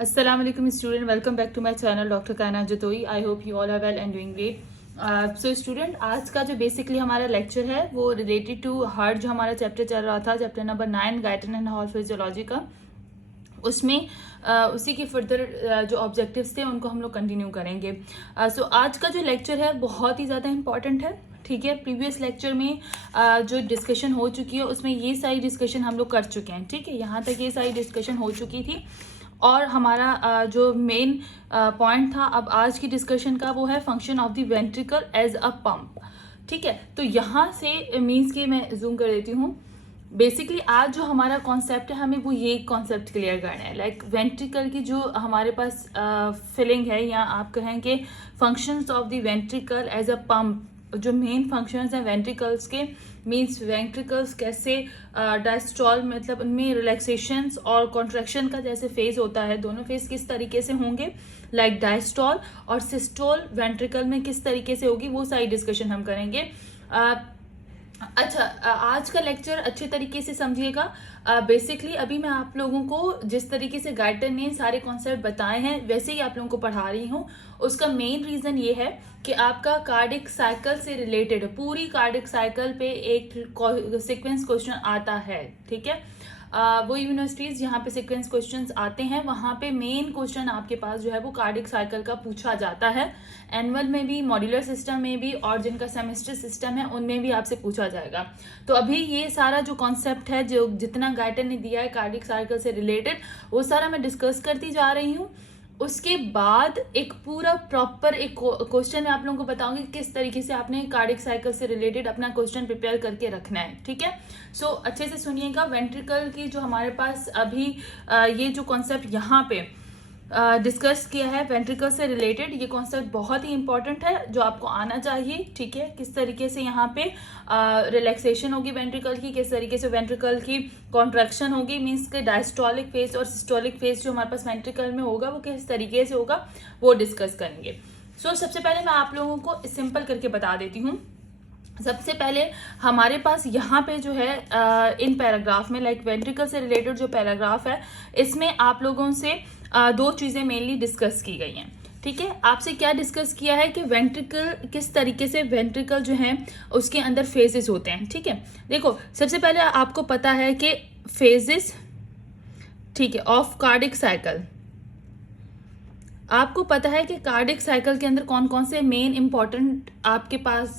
Assalamu alaikum student, welcome back to my channel Dr. Kaina Jatoi. I hope you all are well and doing great. So student, आज का जो basically हमारा lecture है वो related to heart, जो हमारा chapter चल रहा था, chapter number 9 Guyton and hall physiology का, उसमें उसी के फर्दर जो ऑब्जेक्टिव्स थे उनको हम लोग कंटिन्यू करेंगे। सो आज का जो लेक्चर है बहुत ही ज़्यादा इंपॉर्टेंट है। ठीक है, प्रीवियस लेक्चर में जो डिस्कशन हो चुकी है उसमें ये सारी डिस्कशन हम लोग कर चुके हैं। ठीक है, यहाँ तक ये सारी डिस्कशन हो चुकी थी और हमारा जो मेन पॉइंट था अब आज की डिस्कशन का वो है function of the ventricle as a pump. ठीक है, तो यहाँ से मीन्स के मैं जूम कर देती हूँ। बेसिकली आज जो हमारा कॉन्सेप्ट है हमें वो ये कॉन्सेप्ट क्लियर करना है, लाइक वेंट्रिकल की जो हमारे पास फिलिंग है, या आप कहें कि functions of the ventricle as a pump, जो मेन फंक्शंस हैं वेंट्रिकल्स के, मीन्स वेंट्रिकल्स कैसे डायस्टोल मतलब उनमें रिलैक्सेशंस और कॉन्ट्रैक्शन का जैसे फेज होता है, दोनों फेज किस तरीके से होंगे, लाइक डायस्टोल और सिस्टोल वेंट्रिकल में किस तरीके से होगी, वो सारी डिस्कशन हम करेंगे। अच्छा, आज का लेक्चर अच्छे तरीके से समझिएगा। बेसिकली अभी मैं आप लोगों को जिस तरीके से गाइडर ने सारे कॉन्सेप्ट बताए हैं वैसे ही आप लोगों को पढ़ा रही हूँ। उसका मेन रीज़न ये है कि आपका कार्डिक साइकिल से रिलेटेड पूरी कार्डिक साइकिल पे एक सीक्वेंस क्वेश्चन आता है। ठीक है, वो यूनिवर्सिटीज़ जहाँ पे सीक्वेंस क्वेश्चंस आते हैं वहाँ पे मेन क्वेश्चन आपके पास जो है वो कार्डिक साइकिल का पूछा जाता है। एनुअल में भी, मॉड्यूलर सिस्टम में भी, और जिनका सेमेस्टर सिस्टम है उनमें भी आपसे पूछा जाएगा। तो अभी ये सारा जो कॉन्सेप्ट है, जो जितना गाइडर ने दिया है कार्डिक साइकिल से रिलेटेड, वो सारा मैं डिस्कस करती जा रही हूँ। उसके बाद एक पूरा प्रॉपर एक क्वेश्चन मैं आप लोगों को बताऊंगी किस तरीके से आपने कार्डिक साइकिल से रिलेटेड अपना क्वेश्चन प्रिपेयर करके रखना है। ठीक है, सो अच्छे से सुनिएगा। वेंट्रिकल की जो हमारे पास अभी ये जो कॉन्सेप्ट यहाँ पे डिस्कस किया है वेंट्रिकल से रिलेटेड, ये कॉन्सेप्ट बहुत ही इंपॉर्टेंट है जो आपको आना चाहिए। ठीक है, किस तरीके से यहाँ पे रिलैक्सेशन होगी वेंट्रिकल की, किस तरीके से वेंट्रिकल की कॉन्ट्रैक्शन होगी, मीन्स के डायस्टोलिक फेज और सिस्टोलिक फेज जो हमारे पास वेंट्रिकल में होगा वो किस तरीके से होगा वो डिस्कस करेंगे। सो सबसे पहले मैं आप लोगों को सिंपल करके बता देती हूँ। सबसे पहले हमारे पास यहाँ पे जो है इन पैराग्राफ में, लाइक वेंट्रिकल से रिलेटेड जो पैराग्राफ है इसमें आप लोगों से दो चीज़ें मेनली डिस्कस की गई हैं। ठीक है, आपसे क्या डिस्कस किया है कि वेंट्रिकल किस तरीके से वेंट्रिकल जो है उसके अंदर फेजेस होते हैं। ठीक है, देखो सबसे पहले आपको पता है कि फेजेस, ठीक है, ऑफ कार्डिक साइकिल, आपको पता है कि कार्डिक साइकिल के अंदर कौन कौन से मेन इंपॉर्टेंट आपके पास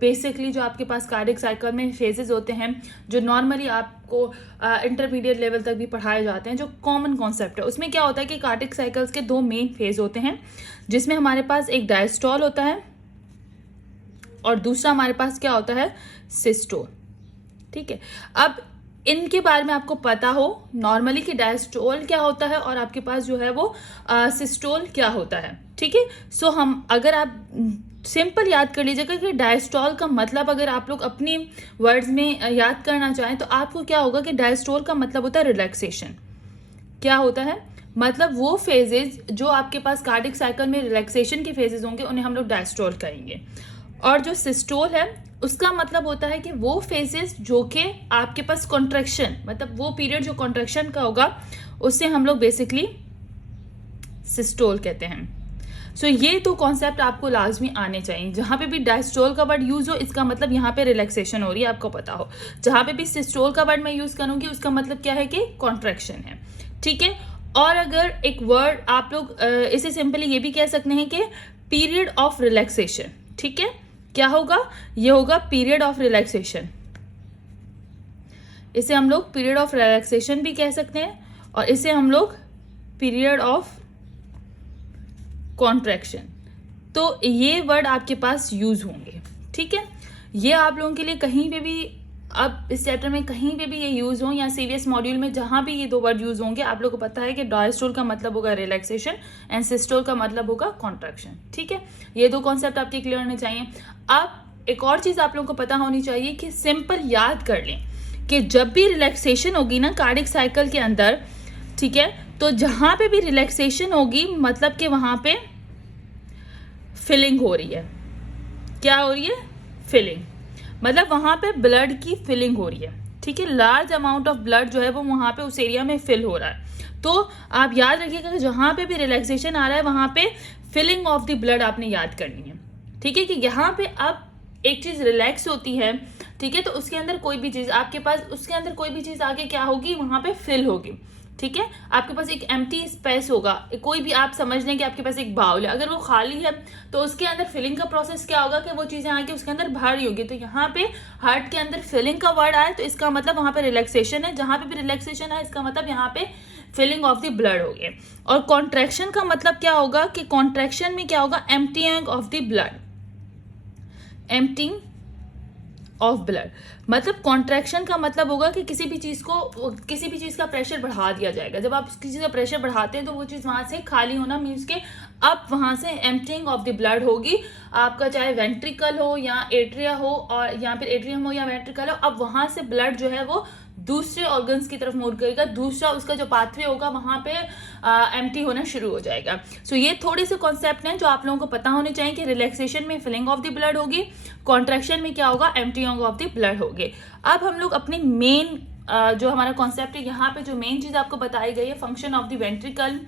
बेसिकली जो आपके पास कार्डिक साइकिल में फेजेस होते हैं, जो नॉर्मली आपको इंटरमीडिएट लेवल तक भी पढ़ाए जाते हैं, जो कॉमन कॉन्सेप्ट है। उसमें क्या होता है कि कार्डिक साइकिल्स के दो मेन फेज होते हैं, जिसमें हमारे पास एक डायस्टोल होता है और दूसरा हमारे पास क्या होता है, सिस्टोल। ठीक है, अब इनके बारे में आपको पता हो नॉर्मली कि डायस्टोल क्या होता है और आपके पास जो है वो सिस्टोल क्या होता है। ठीक है, सो हम अगर आप सिंपल याद कर लीजिएगा कि डायस्टोल का मतलब अगर आप लोग अपनी वर्ड्स में याद करना चाहें तो आपको क्या होगा कि डायस्टोल का मतलब होता है रिलैक्सेशन। क्या होता है, मतलब वो फेजेस जो आपके पास कार्डिक साइकिल में रिलैक्सेशन के फेजेस होंगे उन्हें हम लोग डायस्टोल कहेंगे। और जो सिस्टोल है उसका मतलब होता है कि वो फेजेस जो कि आपके पास कॉन्ट्रैक्शन, मतलब वो पीरियड जो कॉन्ट्रैक्शन का होगा उससे हम लोग बेसिकली सिस्टोल कहते हैं। सो ये तो कॉन्सेप्ट आपको लाजमी आने चाहिए। जहाँ पे भी डायस्टोल का वर्ड यूज़ हो इसका मतलब यहाँ पे रिलैक्सेशन हो रही है, आपको पता हो। जहाँ पे भी सिस्टोल का वर्ड मैं यूज़ करूँगी उसका मतलब क्या है कि कॉन्ट्रैक्शन है। ठीक है, और अगर एक वर्ड आप लोग इसे सिंपली ये भी कह सकते हैं कि पीरियड ऑफ रिलैक्सेशन। ठीक है, क्या होगा, ये होगा पीरियड ऑफ रिलैक्सेशन। इसे हम लोग पीरियड ऑफ रिलैक्सेशन भी कह सकते हैं और इसे हम लोग पीरियड ऑफ कॉन्ट्रैक्शन। तो ये वर्ड आपके पास यूज होंगे। ठीक है, ये आप लोगों के लिए कहीं पे भी, अब इस चैप्टर में कहीं पे भी ये यूज हो या सीवीएस मॉड्यूल में जहाँ भी ये दो वर्ड यूज होंगे, आप लोगों को पता है कि डायस्टोल का मतलब होगा रिलैक्सेशन एंड सिस्टोल का मतलब होगा कॉन्ट्रैक्शन। ठीक है, ये दो कॉन्सेप्ट आपके क्लियर होने चाहिए। अब एक और चीज़ आप लोगों को पता होनी चाहिए कि सिंपल याद कर लें कि जब भी रिलैक्सेशन होगी ना कार्डिक साइकिल के अंदर, ठीक है, तो जहाँ पे भी रिलैक्सेशन होगी मतलब कि वहाँ पे फिलिंग हो रही है। क्या हो रही है, फिलिंग, मतलब वहाँ पे ब्लड की फिलिंग हो रही है। ठीक है, लार्ज अमाउंट ऑफ ब्लड जो है वो वहाँ पे उस एरिया में फिल हो रहा है। तो आप याद रखिएगा कि जहाँ पे भी रिलैक्सेशन आ रहा है वहाँ पे फिलिंग ऑफ द ब्लड आपने याद करनी है, ठीक है, कि यहाँ पे अब एक चीज़ रिलैक्स होती है, ठीक है, तो उसके अंदर कोई भी चीज़ आपके पास, उसके अंदर कोई भी चीज़ आगे क्या होगी, वहाँ पे फिल होगी, ठीक है। आपके पास एक एम्प्टी स्पेस होगा, कोई भी आप समझ लें कि आपके पास एक बाउल है, अगर वो खाली है तो उसके अंदर फिलिंग का प्रोसेस क्या होगा कि वो चीज़ें आके उसके अंदर भरी होगी। तो यहाँ पे हार्ट के अंदर फिलिंग का वर्ड आए तो इसका मतलब वहाँ पे रिलैक्सेशन है, जहाँ पे भी रिलैक्सेशन है इसका मतलब यहाँ पे फिलिंग ऑफ द ब्लड हो गया। और कॉन्ट्रैक्शन का मतलब क्या होगा कि कॉन्ट्रैक्शन में क्या होगा, emptying of the blood, emptying of blood, मतलब कॉन्ट्रैक्शन का मतलब होगा कि किसी भी चीज़ का प्रेशर बढ़ा दिया जाएगा। जब आप किसी चीज़ का प्रेशर बढ़ाते हैं तो वो चीज़ वहाँ से खाली होना मीन्स के अब वहाँ से एम्प्टिंग ऑफ द ब्लड होगी, आपका चाहे वेंट्रिकल हो या एट्रिया हो, और या फिर एट्रियम हो या वेंट्रिकल हो, अब वहाँ से ब्लड जो है वो दूसरे ऑर्गन्स की तरफ मूव करेगा, दूसरा उसका जो पाथवे होगा वहाँ पे एम्प्टी होना शुरू हो जाएगा। सो ये थोड़े से कॉन्सेप्ट हैं जो आप लोगों को पता होने चाहिए कि रिलैक्सेशन में फिलिंग ऑफ द ब्लड होगी, कॉन्ट्रैक्शन में क्या होगा, एम्प्टीइंग ऑफ द ब्लड होगी। अब हम लोग अपनी मेन जो हमारा कॉन्सेप्ट है, यहाँ पे जो मेन चीज़ आपको बताई गई है function of the ventricle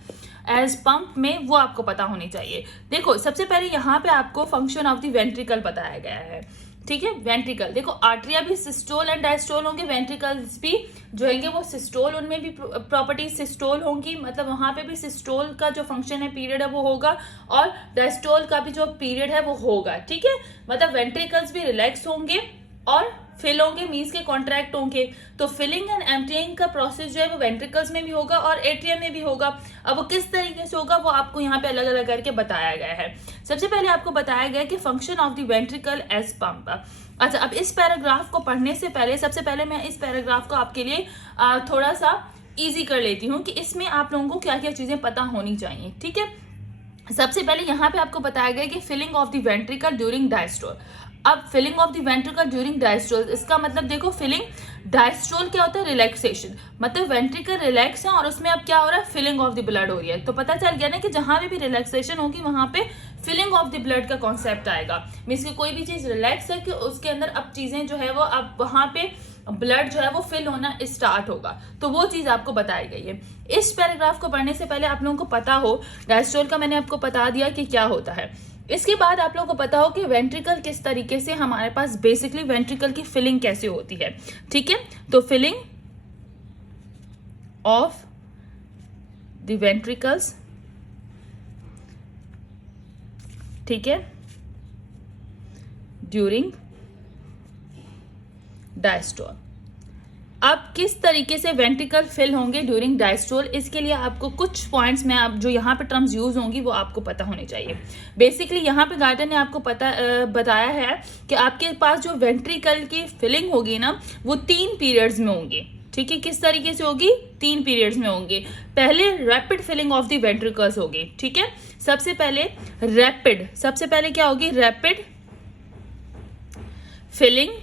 as pump में, वो आपको पता होनी चाहिए। देखो सबसे पहले यहाँ पे आपको फंक्शन ऑफ द वेंट्रिकल बताया गया है, ठीक है। वेंट्रिकल देखो, आर्टरिया भी सिस्टोल एंड डायस्टोल होंगे, वेंट्रिकल्स भी जो होंगे वो सिस्टोल, उनमें भी प्रॉपर्टीज सिस्टोल होंगी, मतलब वहाँ पे भी सिस्टोल का जो फंक्शन है, पीरियड है वो होगा, और डायस्टोल का भी जो पीरियड है वो होगा, ठीक है। मतलब वेंट्रिकल्स भी रिलैक्स होंगे और फिल होंगे मीन्स के कॉन्ट्रैक्ट होंगे। तो फिलिंग एंड एम्प्टीइंग का प्रोसेस जो है वो वेंट्रिकल्स में भी होगा और एट्रियम में भी होगा। अब वो किस तरीके से होगा वो आपको यहाँ पे अलग अलग करके बताया गया है। सबसे पहले आपको बताया गया कि function of the ventricle as pump. अच्छा, अब इस पैराग्राफ को पढ़ने से पहले सबसे पहले मैं इस पैराग्राफ को आपके लिए थोड़ा सा ईजी कर लेती हूँ कि इसमें आप लोगों को क्या क्या चीज़ें पता होनी चाहिए, ठीक है। सबसे पहले यहाँ पे आपको बताया गया कि filling of the ventricle during diastole. अब filling of the ventricle during diastole, इसका मतलब देखो, फिलिंग डायस्टोल क्या होता है, रिलैक्सेशन, मतलब वेंट्रिकल रिलैक्स है और उसमें अब क्या हो रहा है, फिलिंग ऑफ द ब्लड हो रही है। तो पता चल गया ना कि जहां पे भी रिलैक्सेशन होगी वहां पे फिलिंग ऑफ द ब्लड का कॉन्सेप्ट आएगा। मीन्स कि कोई भी चीज रिलैक्स है कि उसके अंदर अब चीजें जो है वो अब वहां पे ब्लड जो है वो फिल होना स्टार्ट होगा, तो वो चीज आपको बताई गई है। इस पैराग्राफ को पढ़ने से पहले आप लोगों को पता हो, डायस्टोल का मैंने आपको बता दिया कि क्या होता है। इसके बाद आप लोगों को पता हो कि वेंट्रिकल किस तरीके से हमारे पास बेसिकली वेंट्रिकल की फिलिंग कैसे होती है, ठीक है। तो फिलिंग ऑफ द वेंट्रिकल्स, ठीक है, ड्यूरिंग डायस्टोल। अब किस तरीके से वेंट्रिकल फिल होंगे ड्यूरिंग डायस्टोल, इसके लिए आपको कुछ पॉइंट्स में आप जो यहाँ पे टर्म्स यूज होंगी वो आपको पता होने चाहिए। बेसिकली यहाँ पे गार्डन ने आपको बताया है कि आपके पास जो वेंट्रिकल की फिलिंग होगी ना वो 3 पीरियड्स में होंगी, ठीक है। किस तरीके से होगी, 3 पीरियड्स में होंगे। पहले rapid filling of the ventricles होगी, ठीक है। सबसे पहले क्या होगी, रैपिड फिलिंग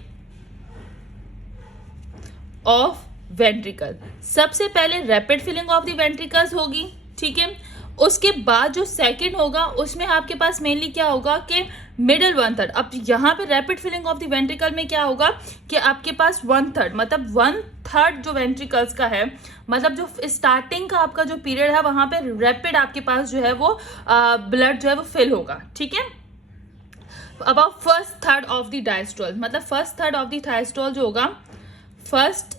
ऑफ वेंट्रिकल। सबसे पहले rapid filling of the ventricles होगी, ठीक है। उसके बाद जो सेकंड होगा उसमें आपके पास मेनली क्या होगा कि मिडल 1/3। अब यहाँ पे rapid filling of the ventricle में क्या होगा कि आपके पास 1/3, मतलब 1/3 जो वेंट्रिकल्स का है, मतलब जो स्टार्टिंग का आपका जो पीरियड है वहां पे रैपिड आपके पास जो है वो ब्लड जो है वो फिल होगा, ठीक है। About first third of the diastole, मतलब first third of the diastole जो होगा, first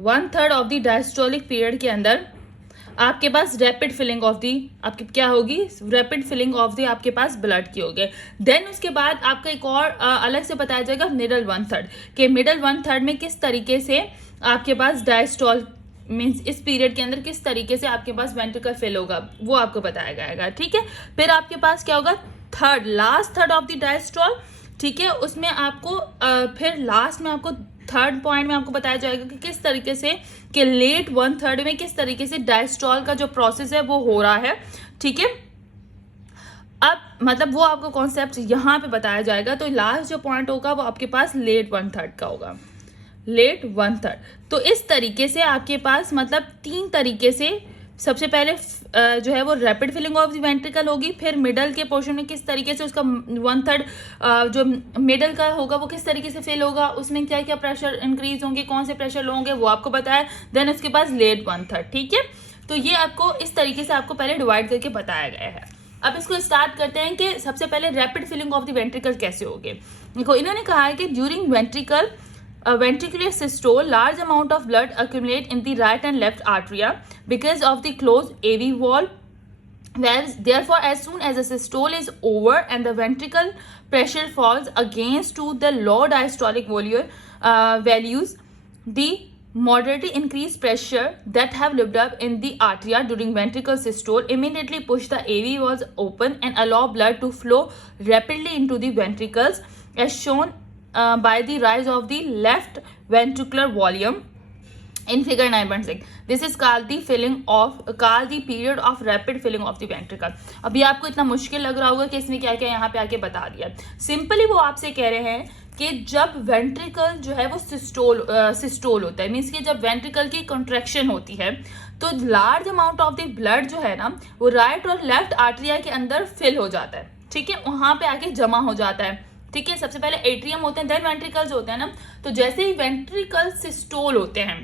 1/3 of the diastolic period के अंदर आपके पास रैपिड फिलिंग ऑफ दी आपकी क्या होगी, रैपिड फिलिंग ऑफ दी आपके पास ब्लड की होगी। देन उसके बाद आपका एक और अलग से बताया जाएगा मिडल 1/3 के मिडल 1/3 में किस तरीके से आपके पास डायस्टोल मीन्स इस पीरियड के अंदर किस तरीके से आपके पास वेंट्रिकल फिल होगा वो आपको बताया जाएगा, ठीक है। फिर आपके पास क्या होगा, last third of the diastole, ठीक है। उसमें आपको फिर लास्ट में आपको थर्ड पॉइंट में आपको बताया जाएगा कि किस तरीके से कि लेट 1/3 में किस तरीके से डायस्टोल का जो प्रोसेस है वो हो रहा है, ठीक है। अब मतलब वो आपको कॉन्सेप्ट यहाँ पे बताया जाएगा। तो लास्ट जो पॉइंट होगा वो आपके पास लेट 1/3 का होगा, लेट 1/3। तो इस तरीके से आपके पास मतलब 3 तरीके से सबसे पहले जो है वो rapid filling of the ventricle होगी, फिर मिडल के पोर्शन में किस तरीके से उसका 1/3 जो मिडल का होगा वो किस तरीके से फिल होगा, उसमें क्या क्या प्रेशर इंक्रीज होंगे, कौन से प्रेशर लो होंगे वो आपको बताया। देन उसके बाद लेट 1/3, ठीक है। तो ये आपको इस तरीके से आपको पहले डिवाइड करके बताया गया है। अब इसको स्टार्ट करते हैं कि सबसे पहले rapid filling of the ventricle कैसे होगी। देखो इन्होंने कहा है कि during ventricular systole, large amount of blood accumulate in the right and left atria because of the closed AV wall. Therefore, as soon as the systole is over and the ventricle pressure falls against to the low diastolic values, the moderately increased pressure that have lived up in the atria during ventricle systole immediately push the AV walls open and allow blood to flow rapidly into the ventricles, as shown by the rise of the left ventricular volume in figure 9.6. This is called the period of rapid filling of the ventricle. अभी आपको इतना मुश्किल लग रहा होगा कि इसमें क्या क्या यहाँ पे आके बता दिया। सिंपली वो आपसे कह रहे हैं कि जब वेंट्रिकल जो है वो सिस्टोल होता है, मीन्स कि जब वेंट्रिकल की कंट्रैक्शन होती है तो large amount of the blood जो है ना वो राइट और लेफ्ट आर्टरिया के अंदर फिल हो जाता है, ठीक है, वहाँ पे आके जमा हो जाता है, ठीक है। सबसे पहले एट्रियम होते हैं, देन वेंट्रिकल्स होते हैं ना। तो जैसे ही वेंट्रिकल्स सिस्टोल होते हैं,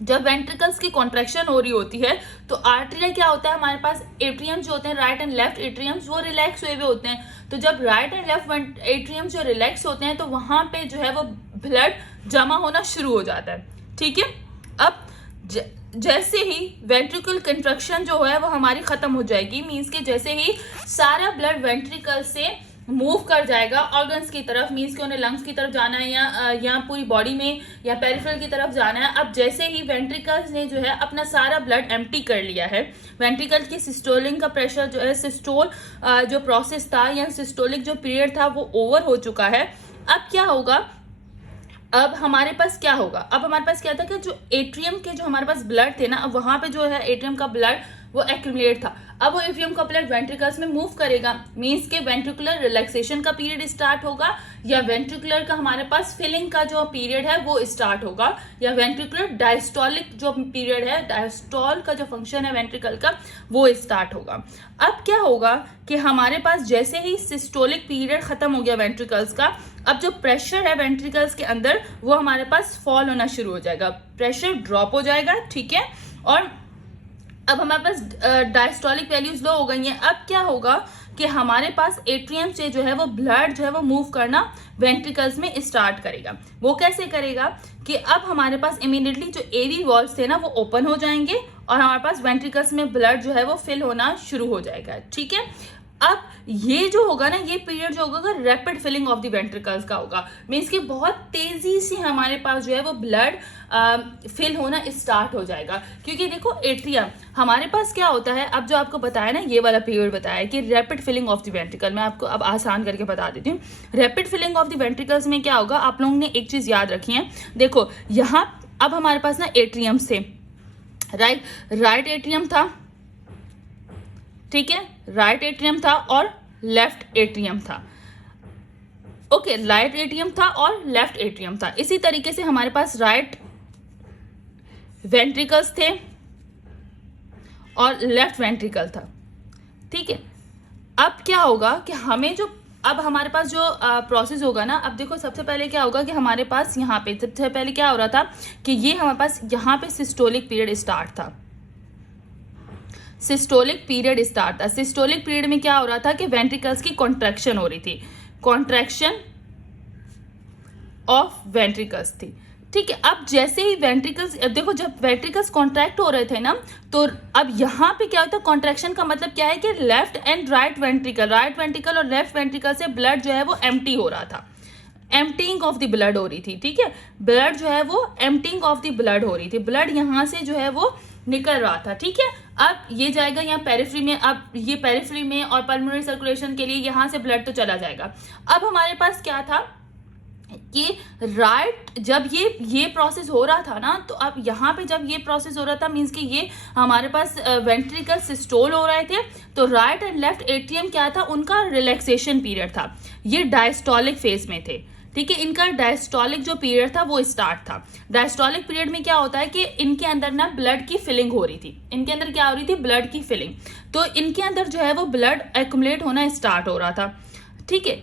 जब वेंट्रिकल्स की कॉन्ट्रैक्शन हो रही होती है तो आर्टरिया क्या होता है हमारे पास, एट्रियम जो होते हैं राइट एंड लेफ्ट एट्रियम्स वो रिलैक्स हुए होते हैं। तो जब राइट एंड लेफ्ट एट्रियम्स जो रिलैक्स होते हैं तो वहां पे जो है वो ब्लड जमा होना शुरू हो जाता है, ठीक है। अब जैसे ही वेंट्रिकल कंट्रैक्शन जो है वो हमारी खत्म हो जाएगी, मीन्स कि जैसे ही सारा ब्लड वेंट्रिकल से मूव कर जाएगा ऑर्गन्स की तरफ, मीन्स कि उन्हें लंग्स की तरफ जाना है या पूरी बॉडी में या पेरिफेरल की तरफ जाना है। अब जैसे ही वेंट्रिकल्स ने जो है अपना सारा ब्लड एम्प्टी कर लिया है, वेंट्रिकल की सिस्टोलिंग का प्रेशर जो है, सिस्टोल जो प्रोसेस था या सिस्टोलिक जो पीरियड था वो ओवर हो चुका है। अब क्या होगा, अब हमारे पास क्या होगा, अब हमारे पास क्या था कि जो एट्रियम के जो हमारे पास ब्लड थे ना, अब वहां पे जो है एट्रियम का ब्लड वो एक्यूमुलेट था। अब वो एट्रियम का ब्लड वेंट्रिकल्स में मूव करेगा, मींस के वेंट्रिकुलर रिलैक्सेशन का पीरियड स्टार्ट होगा या वेंट्रिकुलर का हमारे पास फिलिंग का जो पीरियड है वो स्टार्ट होगा, या वेंट्रिकुलर डायस्टोलिक जो पीरियड है, डायस्टोल का जो फंक्शन है वेंट्रिकल का वो स्टार्ट होगा। अब क्या होगा कि हमारे पास जैसे ही सिस्टोलिक पीरियड खत्म हो गया वेंट्रिकल्स का, अब जो प्रेशर है वेंट्रिकल्स के अंदर वो हमारे पास फॉल होना शुरू हो जाएगा, प्रेशर ड्रॉप हो जाएगा, ठीक है। और अब हमारे पास डायस्टोलिक वैल्यूज लो हो गई हैं। अब क्या होगा कि हमारे पास एट्रियम से जो है वो ब्लड जो है वो मूव करना वेंट्रिकल्स में स्टार्ट करेगा। वो कैसे करेगा कि अब हमारे पास इमीडिएटली जो एवी वॉल्व्स थे ना वो ओपन हो जाएंगे और हमारे पास वेंट्रिकल्स में ब्लड जो है वो फिल होना शुरू हो जाएगा, ठीक है। अब ये जो होगा ना, ये पीरियड जो होगा rapid filling of the ventricles का होगा, मीन्स कि बहुत तेजी से हमारे पास जो है वो ब्लड फिल होना स्टार्ट हो जाएगा। क्योंकि देखो एट्रियम हमारे पास क्या होता है, अब जो आपको बताया ना ये वाला पीरियड बताया कि rapid filling of the ventricle, मैं आपको अब आसान करके बता देती हूँ। Rapid filling of the ventricles में क्या होगा, आप लोगों ने एक चीज याद रखी है, देखो यहाँ अब हमारे पास ना एट्रियम से राइट एट्रियम था, ठीक है, राइट एट्रियम था और लेफ्ट एट्रियम था, ओके, राइट एट्रियम था और लेफ्ट एट्रियम था। इसी तरीके से हमारे पास राइट वेंट्रिकल्स थे और लेफ्ट वेंट्रिकल था, ठीक है। अब क्या होगा कि हमें जो अब हमारे पास जो प्रोसेस होगा ना, अब देखो सबसे पहले क्या होगा कि हमारे पास यहाँ पे सबसे पहले क्या हो रहा था कि ये हमारे पास यहाँ पे सिस्टोलिक पीरियड स्टार्ट था, सिस्टोलिक पीरियड स्टार्ट था। सिस्टोलिक पीरियड में क्या हो रहा था कि वेंट्रिकल्स की कॉन्ट्रैक्शन हो रही थी, कॉन्ट्रैक्शन ऑफ वेंट्रिकल्स थी, ठीक है। अब जैसे ही वेंट्रिकल्स, देखो जब वेंट्रिकल्स कॉन्ट्रैक्ट हो रहे थे ना, तो अब यहाँ पे क्या होता है, कॉन्ट्रैक्शन का मतलब क्या है कि लेफ्ट एंड राइट वेंट्रिकल और लेफ्ट वेंट्रिकल से ब्लड जो है वो एम्प्टी हो रहा था, एम्प्टिंग ऑफ द ब्लड हो रही थी, ठीक है। ब्लड जो है वो एम्प्टिंग ऑफ द ब्लड हो रही थी, ब्लड यहाँ से जो है वो निकल रहा था, ठीक है। अब ये जाएगा यहाँ पेरिफेरी में, अब ये पेरिफेरी में और पल्मोनरी सर्कुलेशन के लिए यहाँ से ब्लड तो चला जाएगा। अब हमारे पास क्या था कि राइट जब ये प्रोसेस हो रहा था ना, तो अब यहाँ पे जब ये प्रोसेस हो रहा था, मीन्स कि ये हमारे पास वेंट्रिकल सिस्टोल हो रहे थे, तो राइट एंड लेफ्ट एट्रियम क्या था, उनका रिलैक्सेशन पीरियड था, ये डायस्टोलिक फेज में थे, ठीक है, इनका डायस्टोलिक जो पीरियड था वो स्टार्ट था। डायस्टोलिक पीरियड में क्या होता है कि इनके अंदर ना ब्लड की फिलिंग हो रही थी, इनके अंदर क्या हो रही थी, ब्लड की फिलिंग। तो इनके अंदर जो है वो ब्लड एक्युमुलेट होना स्टार्ट हो रहा था। ठीक है,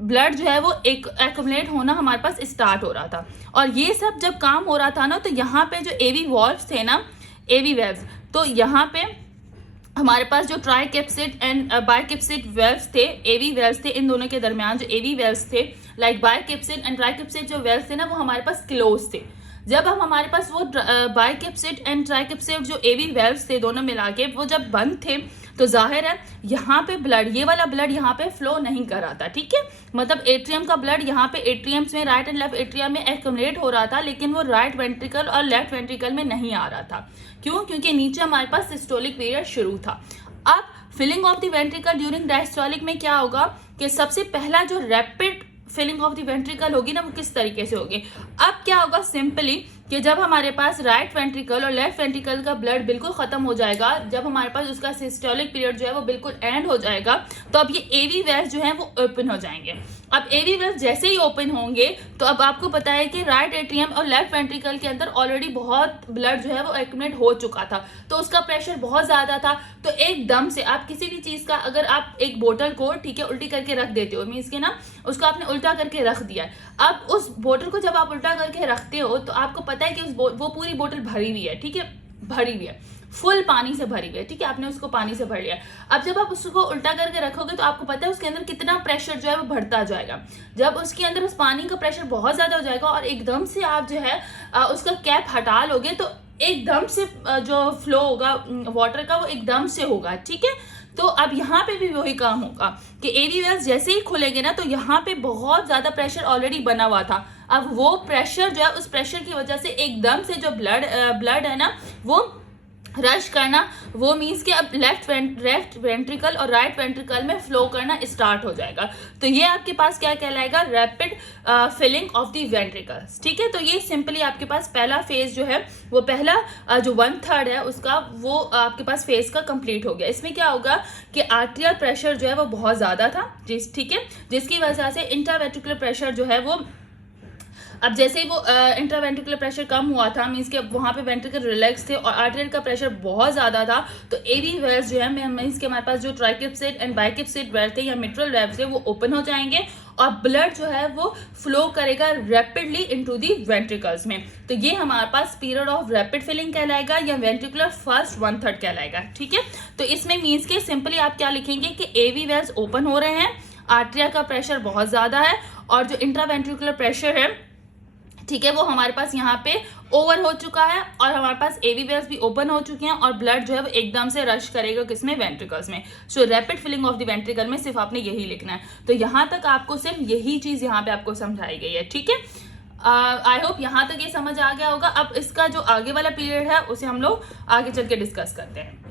ब्लड जो है वो एक एक्युमुलेट होना हमारे पास स्टार्ट हो रहा था। और ये सब जब काम हो रहा था ना, तो यहाँ पे जो एवी वॉल्व्स थे ना, एवी वेव्स, तो यहाँ पे हमारे पास जो ट्राइकेप्सिड एंड बाइकेप्सिड वेव्स थे, एवी वेव्स थे, इन दोनों के दरमियान जो एवी वेव्स थे, लाइक बाइकेप्सिड एंड ट्राइकेप्सिड जो वेव्स थे ना, वो हमारे पास क्लोज थे। जब हम हमारे पास वो बाइकेप्सिड एंड ट्राइकेप्सिड जो एवी वेव्स थे दोनों मिला के वो जब बंद थे, तो जाहिर है यहाँ पे ब्लड, ये वाला ब्लड यहाँ पे फ्लो नहीं कर रहा था। ठीक है, मतलब एट्रियम का ब्लड यहाँ पे एट्रियम्स में, राइट एंड लेफ्ट एट्रियम में एक्युमुलेट हो रहा था, लेकिन वो राइट वेंट्रिकल और लेफ्ट वेंट्रिकल में नहीं आ रहा था। क्यों? क्योंकि नीचे हमारे पास सिस्टोलिक पीरियड शुरू था। अब filling of the ventricle during diastolic में क्या होगा कि सबसे पहला जो rapid filling of the ventricle होगी ना, वो किस तरीके से होगी। अब क्या होगा, सिंपली कि जब हमारे पास राइट वेंट्रिकल और लेफ्ट वेंट्रिकल का ब्लड बिल्कुल खत्म हो जाएगा, जब हमारे पास उसका सिस्टोलिक पीरियड जो है वो बिल्कुल एंड हो जाएगा, तो अब ये एवी वेव्स जो है वो ओपन हो जाएंगे। अब एवी वेव्स जैसे ही ओपन होंगे, तो अब आपको पता है कि राइट एट्रियम और लेफ्ट वेंट्रिकल के अंदर ऑलरेडी बहुत ब्लड जो है वो एक्युमुलेट हो चुका था, तो उसका प्रेशर बहुत ज्यादा था। तो एकदम से आप किसी भी चीज का, अगर आप एक बोतल को, ठीक है, उल्टी करके रख देते हो, मीन्स के ना उसको आपने उल्टा करके रख दिया। अब उस बोतल को जब आप उल्टा करके रखते हो, तो आपको पता है कि वो पूरी बोतल भरी हुई है। ठीक है, भरी हुई है, फुल पानी से भरी हुई है। ठीक है, आपने उसको पानी से भर लिया। अब जब आप उसको उल्टा करके रखोगे, तो आपको पता है उसके अंदर कितना प्रेशर जो है वो बढ़ता जाएगा। जब उसके अंदर उस पानी का प्रेशर बहुत ज्यादा हो जाएगा और एकदम से आप जो है उसका कैप हटा लोगे, तो एकदम से जो फ्लो होगा वाटर का वो एकदम से होगा। ठीक है, तो अब यहाँ पे भी वही काम होगा कि एवी वेव्स जैसे ही खुलेंगे ना, तो यहाँ पे बहुत ज्यादा प्रेशर ऑलरेडी बना हुआ था। अब वो प्रेशर जो है, उस प्रेशर की वजह से एकदम से जो ब्लड है ना, वो रश करना, वो मीन्स कि अब लेफ्ट वेंट्रिकल और राइट वेंट्रिकल में फ्लो करना स्टार्ट हो जाएगा। तो ये आपके पास क्या कहलाएगा, rapid filling of the ventricles. ठीक है, तो ये सिंपली आपके पास पहला फेज जो है वो पहला जो 1/3 है उसका, वो आपके पास फेज का कंप्लीट हो गया। इसमें क्या होगा कि आर्टियल प्रेशर जो है वो बहुत ज्यादा था, ठीक है, जिसकी वजह से इंट्रावेंट्रिकुलर प्रेशर जो है वो, अब जैसे ही वो इंट्रावेंट्रिकुलर प्रेशर कम हुआ था, मीन्स कि अब वहाँ पे वेंट्रिकल रिलैक्स थे और आर्टेरियल का प्रेशर बहुत ज़्यादा था, तो एवी वेव्स जो है, मीन्स कि हमारे पास जो ट्राइकेप्सिड एंड बाइकेप्सिड वेव थे या मिट्रल वेव्स थे, वो ओपन हो जाएंगे और ब्लड जो है वो फ्लो करेगा रैपिडली इनटू दी वेंट्रिकल्स में। तो ये हमारे पास पीरियड ऑफ रैपिड फिलिंग कहलाएगा या वेंट्रिकुलर फर्स्ट 1/3 कहलाएगा। ठीक है, तो इसमें मीन्स कि सिंपली आप क्या लिखेंगे कि एवी वेव्स ओपन हो रहे हैं, आर्टरिया का प्रेशर बहुत ज़्यादा है और जो इंट्रावेंट्रिकुलर प्रेशर है, ठीक है, वो हमारे पास यहाँ पे ओवर हो चुका है और हमारे पास एवी वेव्स भी ओपन हो चुके हैं और ब्लड जो है वो एकदम से रश करेगा किसमें, वेंट्रिकल्स में। So rapid filling of the ventricle में सिर्फ आपने यही लिखना है। तो यहाँ तक आपको सिर्फ यही चीज यहाँ पे आपको समझाई गई है। ठीक है, आई होप यहाँ तक ये समझ आ गया होगा। अब इसका जो आगे वाला पीरियड है उसे हम लोग आगे चल के डिस्कस करते हैं।